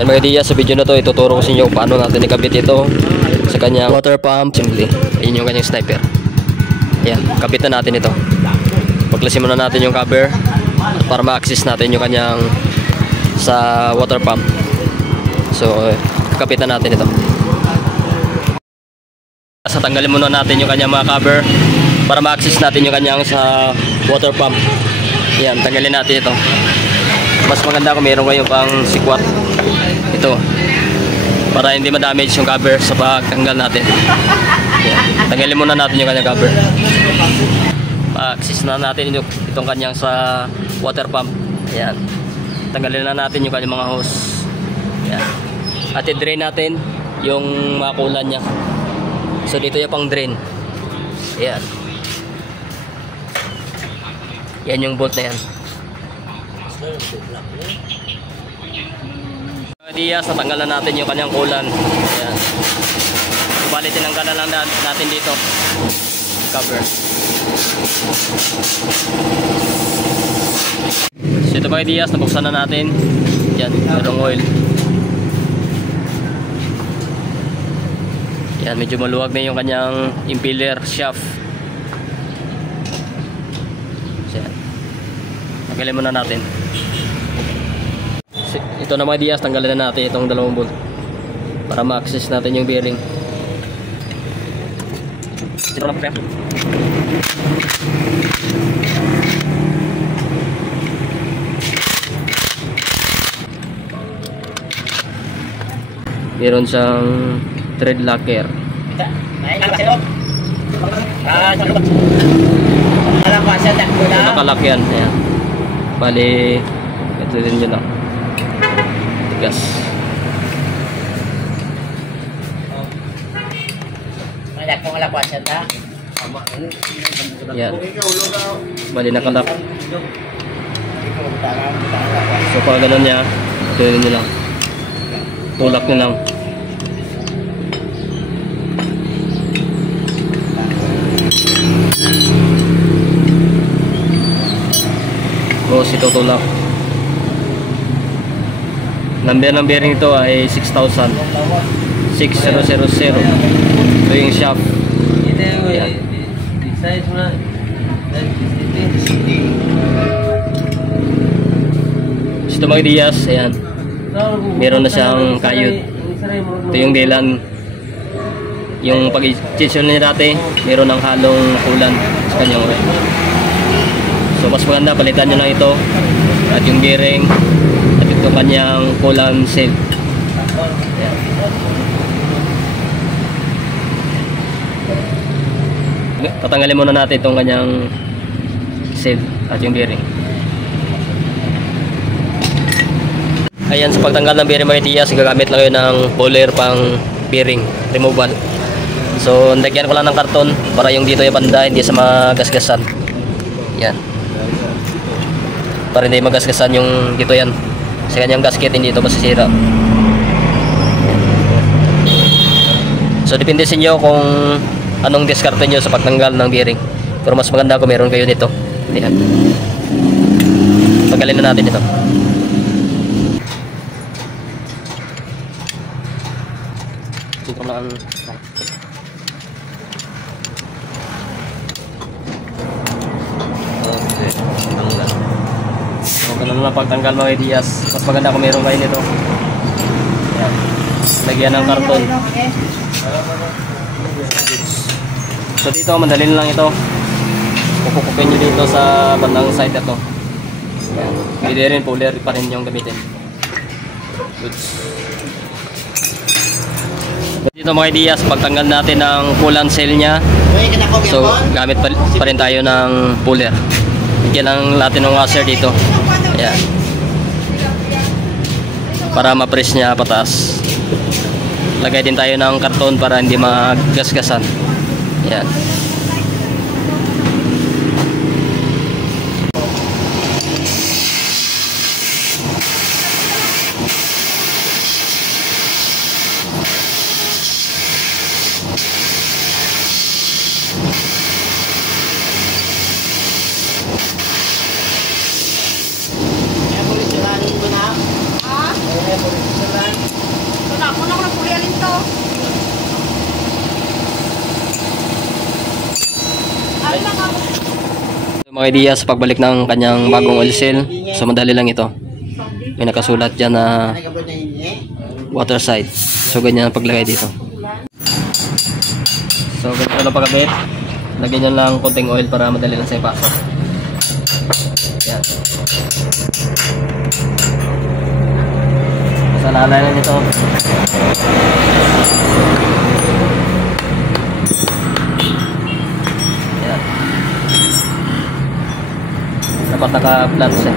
And mga diya, sa video na to ituturo ko sa inyo paano natin ikabit ito sa kanyang water pump assembly. Ayun yung kanyang sniper. Ayan, kabitan natin ito. Paglasin muna natin yung cover para ma-access natin yung kanyang sa water pump. So kapitan natin ito. Sa tanggalin muna natin yung kanyang mga cover para ma-access natin yung kanyang sa water pump. Ayan, tanggalin natin ito. Mas maganda kung meron kayo pang sikwat ito para hindi ma-damage yung cover sa pagtanggal natin. Ayan, tanggalin muna natin yung kanyang cover. Pa-access na natin itong kanyang sa water pump. Ayan, tanggalin na natin yung kanyang mga hose. Ayan, at i-drain natin yung mga kulan nya. So dito yung pang drain. Ayan, yan yung bolt na yan. Diya, sa tanggalan natin yung kanyang kulan. Ayan, bali tinanggalan lang natin dito cover. So ito mga Diya, nabuksan na natin. Yan, merong oil. Yan, medyo maluwag na yung kanyang impeller shaft. So yan, tanggalin muna natin. Ito na mga Diya, tanggalin na natin itong dalawang bolt para ma-access natin yung bearing. Ito na po. Meron siyang thread locker. Nakalock yan. Ayan. Bali, ito din yun lang. Tigas. Yan. Bali, nakalock. So pag ganun niya, ito din yun lang. Tulak nyo lang. Tapos ito tulak. Number ng bearing ito ay 6,000. 6000. Ito yung shaft. Ayan. Ito mga Diyas. Ayan, meron na siyang kayod. Ito yung dilan. Yung pag-chichon niya dati, meron ng halong kulan sa kanyang oil. So mas maganda, palitan nyo lang ito. At yung bearing, at ito kanyang kulan seal. Tatanggalin muna natin itong kanyang seal at yung bearing. Ayan, sa pagtanggal ng bearing mga Diyas, gagamit lang kayo ng puller pang bearing removal. So nagyan ko lang ng karton para yung dito yung banda hindi sa magasgasan. Yan, para hindi magasgasan yung dito yan sa kanyang gasket, hindi ito masisira. So depende sa inyo kung anong diskarte nyo sa pagtanggal ng bearing, pero mas maganda kung meron kayo nito. Ayan, tanggalin na natin ito. Ito lang. Okay, tanggal. So ganun lang pagtanggal mga Diyas. Mas maganda kung meron kayo nito. Ayan, lagyan ng karton. So dito, mandalin lang ito. Pupukukin nyo dito sa bandang side ito. Ayan, hindi rin puller pa rin yung gamitin. Goods. Dito mga Diyas, pagtanggal natin ng coolant seal nya, so gamit pa rin tayo ng puller. Bigyan lang natin ng washer dito. Ayan, para ma-press nya pataas. Lagay din tayo ng karton para hindi magasgasan. Ayan. Ako na ko nagpulialin to. Ay lang ako. Mga ideya sa pagbalik ng kanyang bagong oil seal. So madali lang ito. May nakasulat dyan na water side. So ganyan ang paglagay dito. So ganito lang pagkabit. Lagyan nyo lang konting oil para madali lang sa ipasok. Yan. Sa lalay na nito. Yan. Dapat naka-flats eh.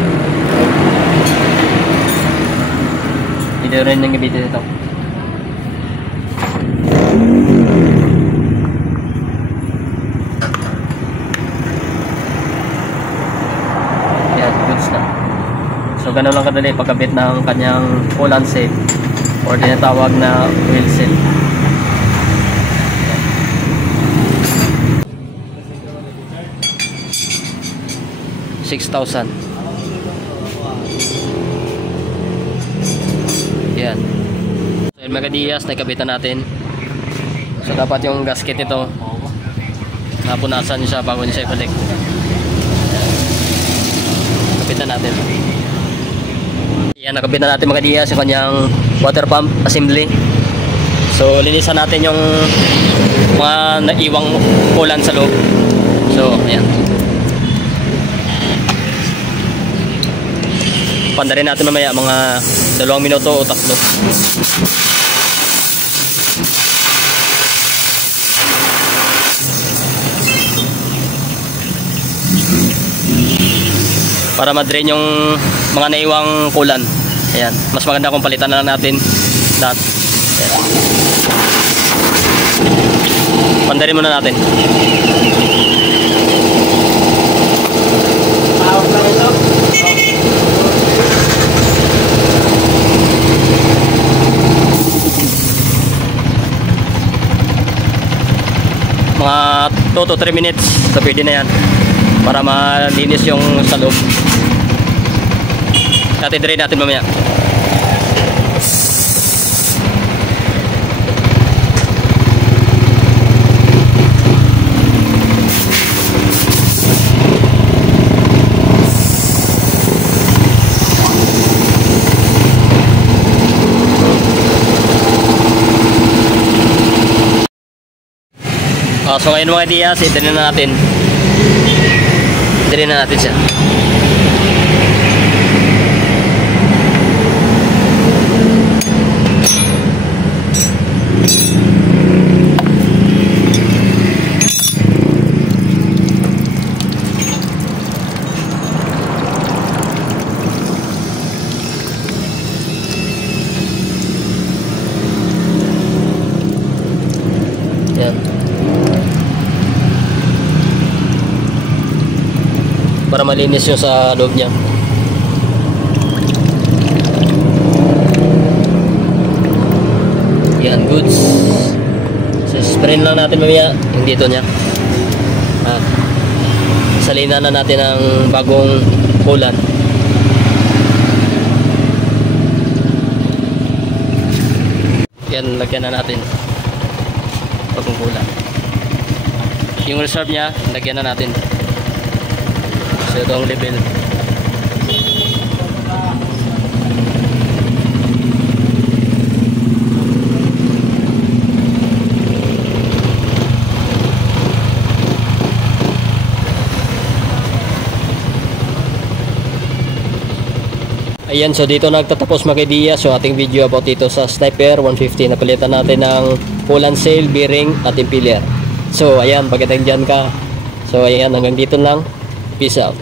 Hindi rin yung gabitin ito. So ganun lang kadali pagkabit ng kanyang coolant seal or tinatawag na oil seal. $6,000. Yan. So yung mga diyas na ikabitan natin. So dapat yung gasket ito napunasan niya siya bago niya siya ibalik. Kapitan natin. Yan, nakabit na natin mga diyas yung kanyang water pump assembly. So linisan natin yung mga naiwang coolant sa loob. So ayan, pandarin natin mamaya mga 2 minuto o 3. Para ma-drain yung mga naiwang coolant. Ayan, mas maganda kung palitan na lang natin lahat. Ayan. Pandarin muna natin. Mga 2 to 3 minutes, so pwede na yan para malinis yung sa loob. Drain natin mamaya. So ngayon mga diyas, i-drain na natin. I-drain na natin siya. Yan. Para malinis yung sa loob niya. Yan, goods. So, sprayin lang natin mamaya yung dito niya. Salinan na natin ang bagong coolant. Yan, lagyan na natin bagong coolant. Yung reserve niya, lagyan na natin. So itong level. Ayan, so dito nagtatapos mga idea. So ating video about dito sa Sniper 150. Napalitan natin ng coolant seal, bearing at impeller. So ayan, pagdating dyan ka. So ayan, hanggang dito lang. Peace out.